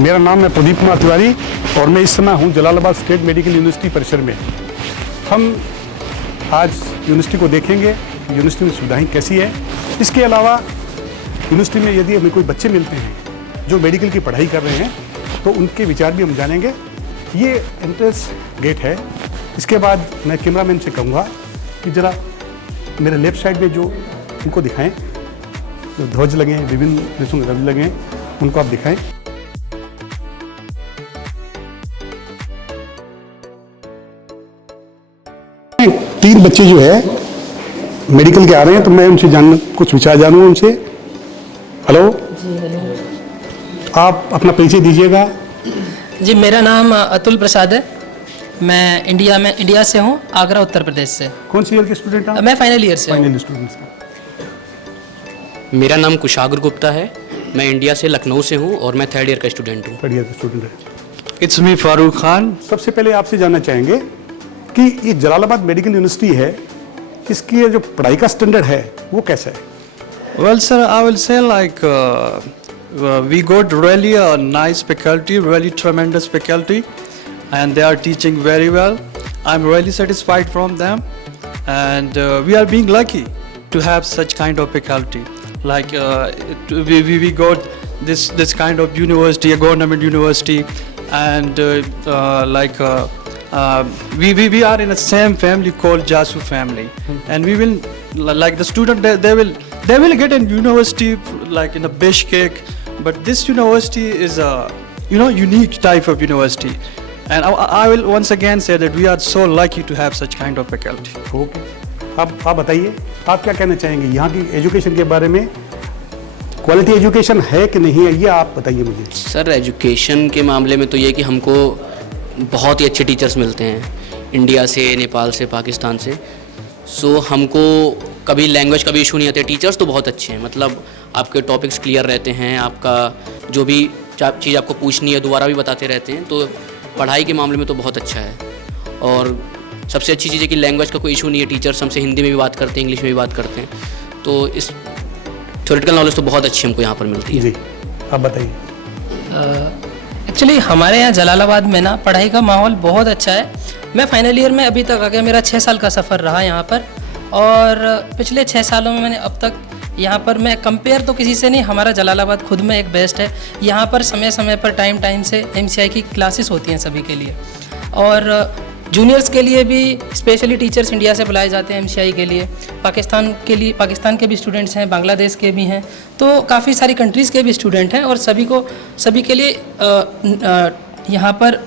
मेरा नाम है प्रदीप कुमार तिवारी और मैं इस समय हूँ जलालाबाद स्टेट मेडिकल यूनिवर्सिटी परिसर में। हम आज यूनिवर्सिटी को देखेंगे, यूनिवर्सिटी में सुविधाएं कैसी है। इसके अलावा यूनिवर्सिटी में यदि हमें कोई बच्चे मिलते हैं जो मेडिकल की पढ़ाई कर रहे हैं तो उनके विचार भी हम जानेंगे। ये एंट्रेंस गेट है। इसके बाद मैं कैमरामैन से कहूँगा कि ज़रा मेरे लेफ्ट साइड में जो उनको दिखाएं, जो ध्वज लगे हैं, विभिन्न देशों के ध्वज लगे हैं, उनको आप दिखाएं। तीन बच्चे जो है मेडिकल के आ रहे हैं तो मैं उनसे कुछ विचार जानूंगा उनसे। हेलो जी, हेलो। आप अपना परिचय दीजिएगा। जी, मेरा नाम अतुल प्रसाद है। मैं इंडिया से हूँ, आगरा उत्तर प्रदेश से। कौन सी ईयर के स्टूडेंट हैं? मैं फाइनल ईयर से हूँ। Final student. मेरा नाम कुशाग्र गुप्ता है। मैं इंडिया से लखनऊ से हूँ और मैं थर्ड ईयर का स्टूडेंट हूँ। थर्ड ईयर का स्टूडेंट है। It's me Farooq Khan. सबसे पहले आपसे जानना चाहेंगे कि ये जलालाबाद मेडिकल यूनिवर्सिटी है, इसकी ये जो पढ़ाई का स्टैंडर्ड है वो कैसा है? Well, sir, I will say like we got really a nice faculty, really tremendous faculty, and they are teaching very well. I'm really satisfied from them, and we are being lucky to have such kind of faculty. Like we got this kind of university, a government university, and we are in the same family called Jasu family, and we will like the student they will get a university like in a Bishkek, but this university is a unique type of university, and I will once again say that we are so lucky to have such kind of faculty. Okay, आप बताइए, आप क्या कहना चाहेंगे यहाँ की education के बारे में? क्वालिटी एजुकेशन है कि नहीं है, ये आप बताइए मुझे। सर, एजुकेशन के मामले में तो ये कि हमको बहुत ही अच्छे टीचर्स मिलते हैं इंडिया से, नेपाल से, पाकिस्तान से। सो हमको कभी लैंग्वेज का भी इशू नहीं आता। टीचर्स तो बहुत अच्छे हैं, मतलब आपके टॉपिक्स क्लियर रहते हैं, आपका जो भी चीज़ आपको पूछनी है दोबारा भी बताते रहते हैं। तो पढ़ाई के मामले में तो बहुत अच्छा है। और सबसे अच्छी चीज़ है कि लैंग्वेज का कोई इशू नहीं है। टीचर्स हमसे हिंदी में भी बात करते हैं, इंग्लिश में भी बात करते हैं। तो इस थ्योरेटिकल नॉलेज तो बहुत अच्छी हमको यहाँ पर मिलती है। जी, आप बताइए। एक्चुअली हमारे यहाँ जलालाबाद में ना पढ़ाई का माहौल बहुत अच्छा है। मैं फाइनल ईयर में अभी तक आ गया, मेरा 6 साल का सफ़र रहा यहाँ पर, और पिछले 6 सालों में मैंने अब तक यहाँ पर, मैं कंपेयर तो किसी से नहीं, हमारा जलालाबाद खुद में एक बेस्ट है। यहाँ पर समय समय पर टाइम से MCI की क्लासेस होती हैं सभी के लिए, और जूनियर्स के लिए भी स्पेशली टीचर्स इंडिया से बुलाए जाते हैं MCI के लिए। पाकिस्तान के भी स्टूडेंट्स हैं, बांग्लादेश के भी हैं, तो काफ़ी सारी कंट्रीज़ के भी स्टूडेंट हैं, और सभी के लिए यहाँ पर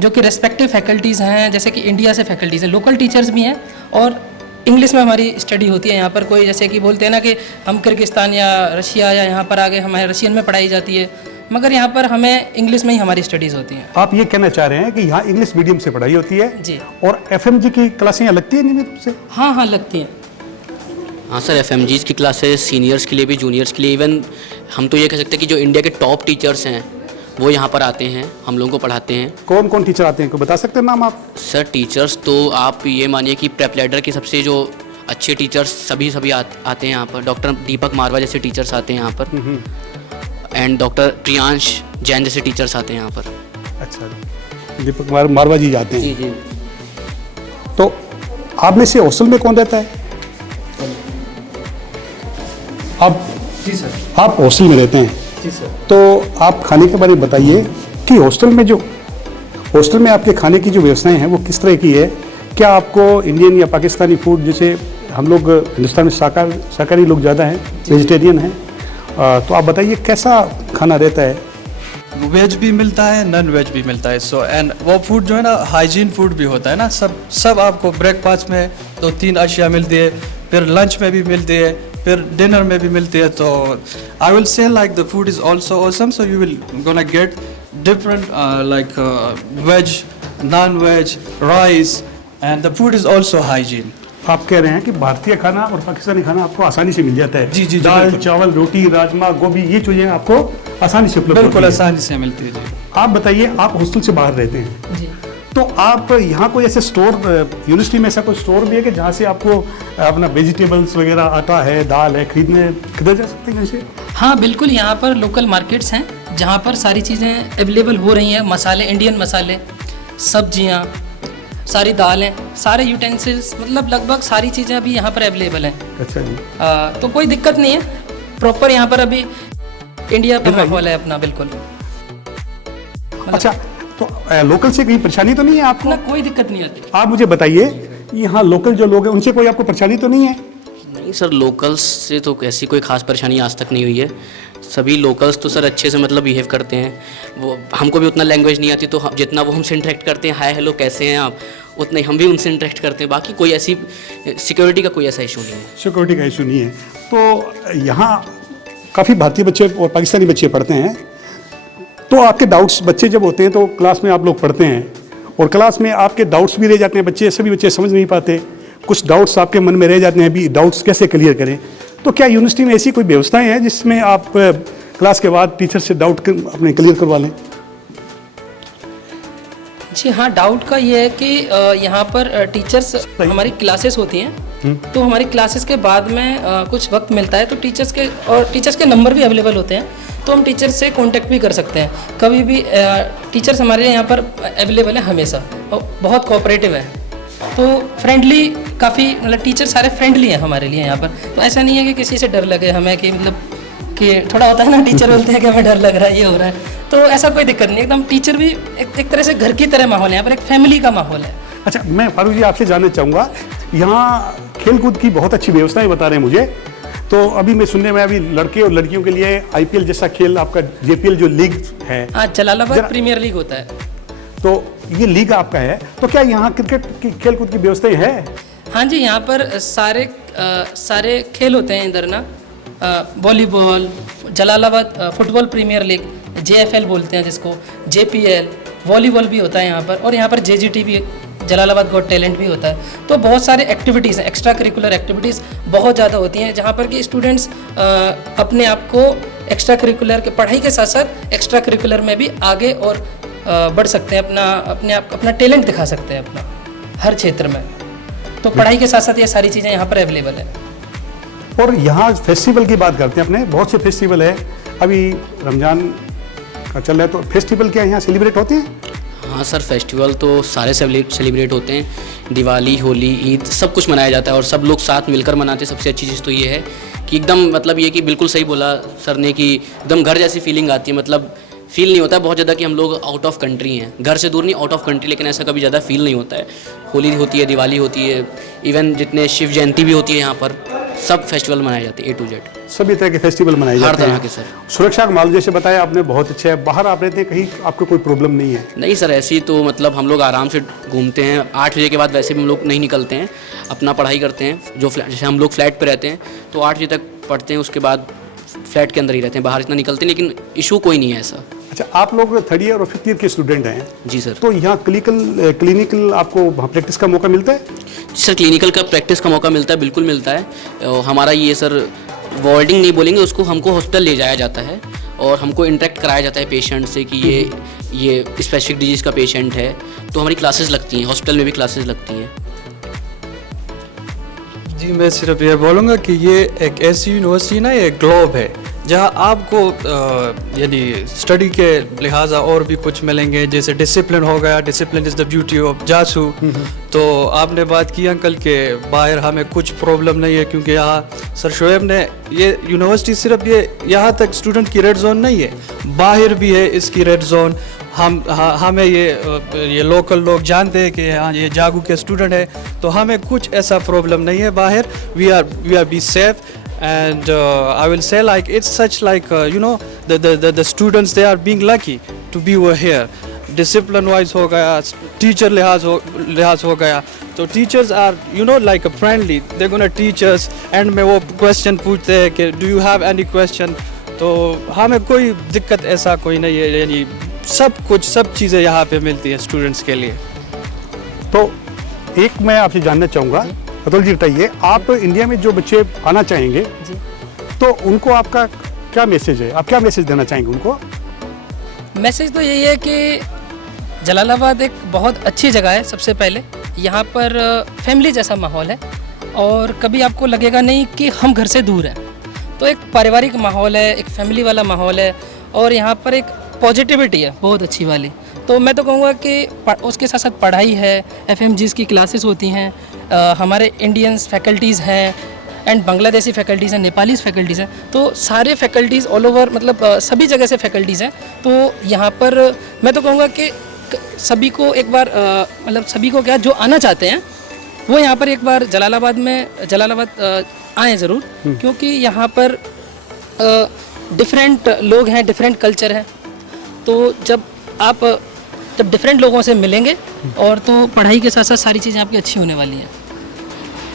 जो कि रेस्पेक्टिव फैकल्टीज़ हैं, जैसे कि इंडिया से फैकल्टीज़ हैं, लोकल टीचर्स भी हैं, और इंग्लिश में हमारी स्टडी होती है यहाँ पर। कोई जैसे कि बोलते हैं ना कि हम किर्गिस्तान या रशिया या यहाँ पर आगे हमारे रशियन में पढ़ाई जाती है, मगर यहाँ पर हमें इंग्लिश में ही हमारी स्टडीज़ होती हैं। आप ये कहना चाह रहे हैं कि यहाँ इंग्लिश मीडियम से पढ़ाई होती है जी, और FMG की क्लासें यहाँ लगती है नियमित रूप से? हाँ, लगती हैं। हाँ सर, FMGs की क्लासेस सीनियर्स के लिए भी, जूनियर्स के लिए, इवन हम तो ये कह सकते हैं कि जो इंडिया के टॉप टीचर्स हैं वो यहाँ पर आते हैं, हम लोगों को पढ़ाते हैं। कौन कौन टीचर आते हैं, कोई बता सकते हैं नाम आप? सर, टीचर्स तो आप ये मानिए कि प्रेप लैडर के सबसे जो अच्छे टीचर्स सभी आते हैं यहाँ पर। डॉक्टर दीपक मारवा जैसे टीचर्स आते हैं यहाँ पर, एंड डॉक्टर प्रियांश जैन जैसे टीचर्स आते हैं यहाँ पर। अच्छा, दीपक मारवा जी जाते हैं। जी। तो आप में से हॉस्टल में कौन रहता है? आप? जी सर। आप हॉस्टल में रहते हैं? जी सर। तो आप खाने के बारे में बताइए कि हॉस्टल में आपके खाने की जो व्यवस्थाएं हैं वो किस तरह की है? क्या आपको इंडियन या पाकिस्तानी फूड, जैसे हम लोग हिंदुस्तान में शाकाहारी लोग ज़्यादा हैं, वेजिटेरियन हैं, तो आप बताइए कैसा खाना रहता है? वेज भी मिलता है, नॉन वेज भी मिलता है। सो एंड वो फूड जो है ना, हाइजीन फूड भी होता है ना। सब आपको ब्रेकफास्ट में 2-3 अशिया मिलती है, फिर लंच में भी मिलती है, फिर डिनर में भी मिलती है। तो I will say like the food is also awesome, so you will gonna get different like veg, non veg, rice, and the food is also hygiene. आप कह रहे हैं कि भारतीय खाना और पाकिस्तानी खाना आपको आसानी से मिल जाता है? जी, दाल, चावल, रोटी, राजमा, गोभी, ये चीज़ें आपको आसानी से उपलब्ध? बिल्कुल आसानी से मिलती है। जी, आप बताइए, आप हॉस्टल से बाहर रहते हैं जी, तो आप यहाँ कोई ऐसे स्टोर, यूनिवर्सिटी में ऐसा कोई स्टोर भी है कि जहाँ से आपको अपना वेजिटेबल्स वगैरह, आटा है, दाल है, खरीदा जा सकते हैं इसे? हाँ बिल्कुल, यहाँ पर लोकल मार्केट्स हैं जहाँ पर सारी चीज़ें अवेलेबल हो रही हैं, मसाले, इंडियन मसाले, सब्जियाँ, सारी दालें, सारे यूटेंसिल्स, मतलब लगभग सारी चीज़ें अभी यहाँ पर अवेलेबल हैं। अच्छा जी। तो कोई दिक्कत नहीं है, प्रॉपर यहाँ पर अभी इंडिया का माहौल है अपना, बिल्कुल। अच्छा, तो लोकल से कहीं परेशानी तो नहीं है आपको? ना, कोई दिक्कत नहीं आती। आप मुझे बताइए, यहाँ लोकल जो लोग हैं उनसे कोई आपको परेशानी तो नहीं है? नहीं सर, लोकल्स से तो ऐसी कोई खास परेशानी आज तक नहीं हुई है। सभी लोकल्स तो सर अच्छे से मतलब बिहेव करते हैं। वो हमको भी उतना लैंग्वेज नहीं आती, तो जितना वो हमसे इंटरेक्ट करते हैं, हाय हेलो कैसे हैं आप, उतना ही हम भी उनसे इंटरेक्ट करते हैं। बाकी कोई ऐसी सिक्योरिटी का कोई ऐसा इशू नहीं है। सिक्योरिटी का इशू नहीं है। तो यहाँ काफ़ी भारतीय बच्चे और पाकिस्तानी बच्चे पढ़ते हैं, तो आपके डाउट्स, बच्चे जब होते हैं तो क्लास में आप लोग पढ़ते हैं और क्लास में आपके डाउट्स भी रह जाते हैं, बच्चे, सभी बच्चे समझ नहीं पाते, कुछ डाउट्स आपके मन में रह जाते हैं, भी डाउट्स कैसे क्लियर करें। तो क्या यूनिवर्सिटी में ऐसी कोई व्यवस्थाएं हैं जिसमें आप क्लास के बाद टीचर से डाउट अपने क्लियर करवा लें? जी हाँ, डाउट का ये है कि यहाँ पर टीचर्स, हमारी क्लासेस होती हैं, तो हमारी क्लासेस के बाद में कुछ वक्त मिलता है, तो टीचर्स के नंबर भी अवेलेबल होते हैं, तो हम टीचर्स से कांटेक्ट भी कर सकते हैं कभी भी। टीचर्स हमारे यहाँ पर अवेलेबल है हमेशा और बहुत कोऑपरेटिव है, तो फ्रेंडली, काफ़ी मतलब टीचर सारे फ्रेंडली हैं हमारे लिए यहाँ पर। तो ऐसा नहीं है कि किसी से डर लगे हमें, कि मतलब कि थोड़ा होता है ना, टीचर बोलते हैं कि हमें डर लग रहा है, ये हो रहा है, तो ऐसा कोई दिक्कत नहीं। एकदम टीचर भी एक तरह से घर की तरह माहौल है यहाँ पर, एक फैमिली का माहौल है। अच्छा, मैं फारूक जी आपसे जानना चाहूँगा, यहाँ खेलकूद की बहुत अच्छी व्यवस्थाएं बता रहे हैं मुझे, तो अभी मैं सुनने में अभी लड़के और लड़कियों के लिए IPL जैसा खेल, आपका JPL जो लीग है, हाँ, जलालाबाद प्रीमियर लीग होता है, तो ये लीग आपका है, तो क्या यहाँ क्रिकेट की खेलकूद की व्यवस्थाएं है? हाँ जी, यहाँ पर सारे खेल होते हैं इधर ना। Volleyball, Jalalabad football premier league, JFL बोलते हैं जिसको, JPL, वॉलीबॉल भी होता है यहाँ पर, और यहाँ पर JGT भी, जलालाबाद गॉट टैलेंट भी होता है। तो बहुत सारे एक्टिविटीज़ हैं, एक्स्ट्रा करिकुलर एक्टिविटीज़ बहुत ज़्यादा होती हैं, जहाँ पर कि स्टूडेंट्स अपने आप को एक्स्ट्रा करिकुलर के, पढ़ाई के साथ साथ एक्स्ट्रा करिकुलर में भी आगे और बढ़ सकते हैं, अपना टैलेंट दिखा सकते हैं अपना हर क्षेत्र में। तो पढ़ाई के साथ साथ ये सारी चीज़ें यहाँ पर अवेलेबल है। और यहाँ फेस्टिवल की बात करते हैं अपने, बहुत से फेस्टिवल है, अभी रमज़ान का चल रहा है, तो फेस्टिवल क्या यहाँ सेलिब्रेट होते हैं? हाँ सर, फेस्टिवल तो सारे सेलिब्रेट होते हैं। दिवाली, होली, ईद, सब कुछ मनाया जाता है और सब लोग साथ मिलकर मनाते हैं। सबसे अच्छी चीज़ तो ये है कि एकदम, मतलब ये कि बिल्कुल सही बोला सर ने कि एकदम घर जैसी फीलिंग आती है। मतलब फील नहीं होता है बहुत ज़्यादा कि हम लोग आउट ऑफ कंट्री हैं, घर से दूर नहीं, आउट ऑफ कंट्री, लेकिन ऐसा कभी ज़्यादा फील नहीं होता है। होली होती है, दिवाली होती है, इवन जितने शिव जयंती भी होती है यहाँ पर, सब फेस्टिवल मनाए जाते हैं A to Z। सभी तरह के फेस्टिवल मनाए जाते हैं हर तरह के सर। सुरक्षा का माहौल जैसे बताया आपने बहुत अच्छा है, बाहर आप रहते हैं, कहीं आपको कोई प्रॉब्लम नहीं है? नहीं सर, ऐसी तो मतलब हम लोग आराम से घूमते हैं। 8 बजे के बाद वैसे भी हम लोग नहीं निकलते हैं, अपना पढ़ाई करते हैं। जैसे हम लोग फ्लैट पे रहते हैं तो 8 बजे तक पढ़ते हैं, उसके बाद फ्लैट के अंदर ही रहते हैं, बाहर इतना निकलते हैं, लेकिन इशू कोई नहीं है ऐसा। अच्छा, आप लोग 3rd ईयर और 5th ईयर के स्टूडेंट हैं? जी सर। तो यहाँ क्लिनिकल आपको वहाँ प्रैक्टिस का मौका मिलता है? सर, क्लिनिकल का प्रैक्टिस का मौका मिलता है, बिल्कुल मिलता है। हमारा ये सर वार्डिंग नहीं बोलेंगे उसको, हमको हॉस्पिटल ले जाया जाता है और हमको इंटरेक्ट कराया जाता है पेशेंट से कि ये स्पेसिफिक डिजीज़ का पेशेंट है, तो हमारी क्लासेस लगती हैं, हॉस्पिटल में भी क्लासेस लगती हैं। जी, मैं सिर्फ ये बोलूँगा कि ये एक ऐसी यूनिवर्सिटी ना, ये ग्लोब है, जहाँ आपको यानी स्टडी के लिहाजा और भी कुछ मिलेंगे, जैसे डिसिप्लिन हो गया, discipline is the beauty of जासू। तो आपने बात की अंकल के बाहर हमें कुछ प्रॉब्लम नहीं है, क्योंकि यहाँ सर शोएब ने, ये यूनिवर्सिटी सिर्फ ये यहाँ तक स्टूडेंट की रेड जोन नहीं है, बाहर भी है इसकी रेड जोन। हमें ये लोकल लोग जानते हैं कि हाँ ये जागू के स्टूडेंट है, तो हमें कुछ ऐसा प्रॉब्लम नहीं है बाहर। We are be safe and I will say like it's such like you know the students, they are being lucky to be over here. Discipline wise हो गया, teacher लिहाज हो गया, तो teachers are you know like a friendly, they're gonna teach us, and में वो question पूछते हैं कि do you have any question, तो हमें कोई दिक्कत ऐसा कोई नहीं है, यानी सब चीज़ें यहाँ पे मिलती है स्टूडेंट्स के लिए। तो एक मैं आपसे जानना चाहूँगा, अतुल जी बताइए, आप इंडिया में जो बच्चे आना चाहेंगे जी, तो उनको आपका क्या मैसेज है, आप क्या मैसेज देना चाहेंगे उनको? मैसेज तो यही है कि जलालाबाद एक बहुत अच्छी जगह है। सबसे पहले यहाँ पर फैमिली जैसा माहौल है और कभी आपको लगेगा नहीं कि हम घर से दूर हैं। तो एक पारिवारिक माहौल है, एक फैमिली वाला माहौल है और यहाँ पर एक पॉजिटिविटी है बहुत अच्छी वाली। तो मैं तो कहूँगा कि उसके साथ साथ पढ़ाई है, FMGs की क्लासेस होती हैं, हमारे इंडियंस फैकल्टीज़ हैं एंड बांग्लादेशी फैकल्टीज़ हैं, नेपालीज़ फैकल्टीज़ हैं। तो सारे फैकल्टीज़ ऑल ओवर मतलब सभी जगह से फैकल्टीज़ हैं। तो यहाँ पर मैं तो कहूँगा कि सभी को एक बार मतलब सभी को क्या जो आना चाहते हैं वो यहाँ पर एक बार जलालाबाद आएँ ज़रूर, क्योंकि यहाँ पर डिफरेंट लोग हैं, डिफरेंट कल्चर है। तो जब डिफरेंट लोगों से मिलेंगे और तो पढ़ाई के साथ साथ सारी चीज़ें आपकी अच्छी होने वाली हैं।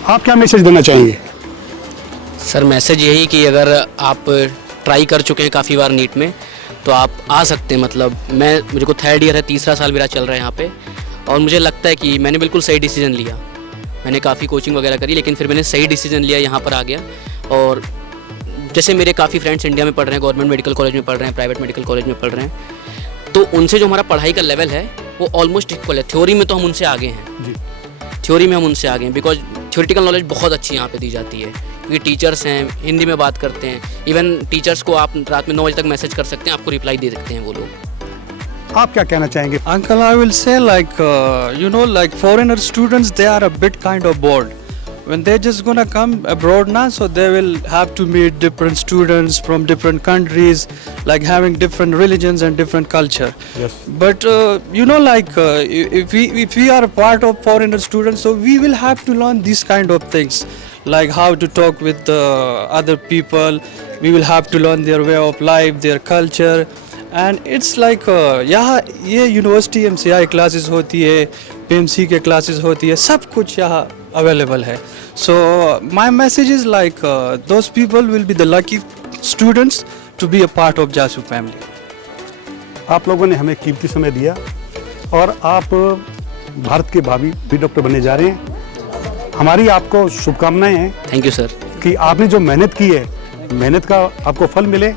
आप क्या मैसेज देना चाहेंगे? सर मैसेज यही कि अगर आप ट्राई कर चुके हैं काफ़ी बार नीट में तो आप आ सकते हैं। मतलब मुझे को 3rd ईयर है, 3रा साल मेरा चल रहा है यहाँ पे, और मुझे लगता है कि मैंने बिल्कुल सही डिसीजन लिया। मैंने काफ़ी कोचिंग वगैरह करी लेकिन फिर मैंने सही डिसीजन लिया, यहाँ पर आ गया। और जैसे मेरे काफ़ी फ्रेंड्स इंडिया में पढ़ रहे हैं, गवर्नमेंट मेडिकल कॉलेज में पढ़ रहे हैं, प्राइवेट मेडिकल कॉलेज में पढ़ रहे हैं, तो उनसे जो हमारा पढ़ाई का लेवल है वो ऑलमोस्ट इक्वल है। थ्योरी में तो हम उनसे आगे हैं जी। थ्योरी में हम उनसे आगे हैं बिकॉज थ्योरेटिकल नॉलेज बहुत अच्छी यहाँ पे दी जाती है, क्योंकि टीचर्स हैं, हिंदी में बात करते हैं। इवन टीचर्स को आप रात में 9 बजे तक मैसेज कर सकते हैं, आपको रिप्लाई दे सकते हैं वो लोग। आप क्या कहना चाहेंगे? Uncle, I will say like foreigner students, they are a bit kind of bored. When they're just gonna come abroad now, so they will have to meet different students from different countries, like having different religions and different culture. Yes. But if we are a part of foreigner students, so we will have to learn these kind of things, like how to talk with other people. We will have to learn their way of life, their culture. And it's like यहाँ ये university MCI classes होती है, PMC के classes होती है, सब कुछ यहाँ अवेलेबल है। So my message is like those people will be the lucky students to be a part of JASU family. आप लोगों ने हमें कीमती समय दिया और आप भारत के भावी भी डॉक्टर बनने जा रहे हैं। हमारी आपको शुभकामनाएं हैं। Thank you sir. कि आपने जो मेहनत की है, मेहनत का आपको फल मिले,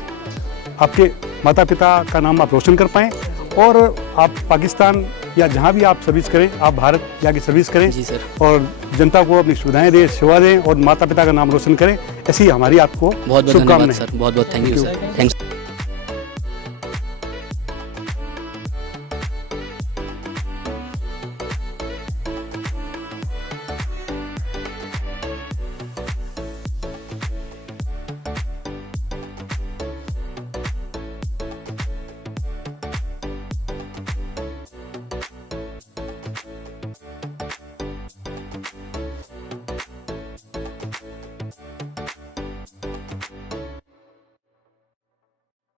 आपके माता पिता का नाम आप रोशन कर पाएँ और आप पाकिस्तान या जहाँ भी आप सर्विस करें, आप भारत जाके सर्विस करें। जी सर। और जनता को अपनी सुविधाएं दें, सेवा दें और माता पिता का नाम रोशन करें। ऐसी हमारी आपको बहुत बहुत धन्यवाद सर, बहुत बहुत थैंक यू सर, थैंक्स।